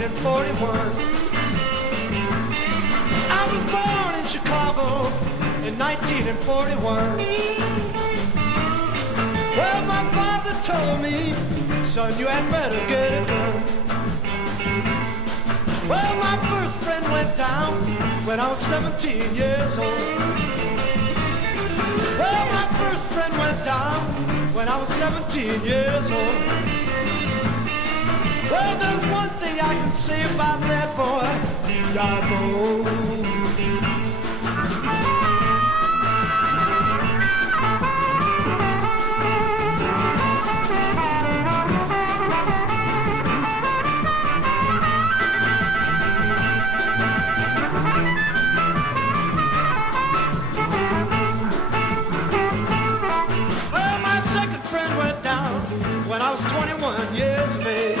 1941. I was born in Chicago in 1941. Well, my father told me, son, you had better get it done. Well, my first friend went down when I was 17 years old. Well, my first friend went down when I was 17 years old. Well, there's one thing I can say about that boy, he died old. When I was 21 years of age.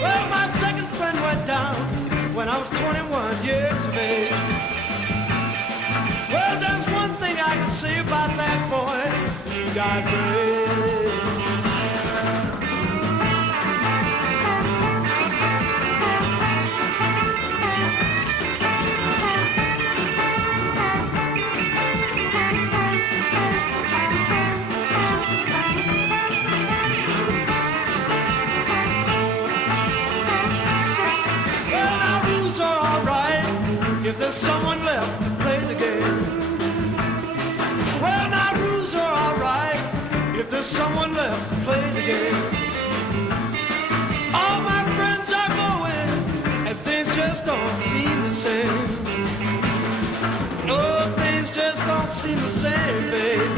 Well, my second friend went down when I was 21 years of age. Well, there's one thing I can say about that boy, he got brave. If there's someone left to play the game. Well, now rules are alright if there's someone left to play the game. All my friends are going and things just don't seem the same. Oh, things just don't seem the same, babe.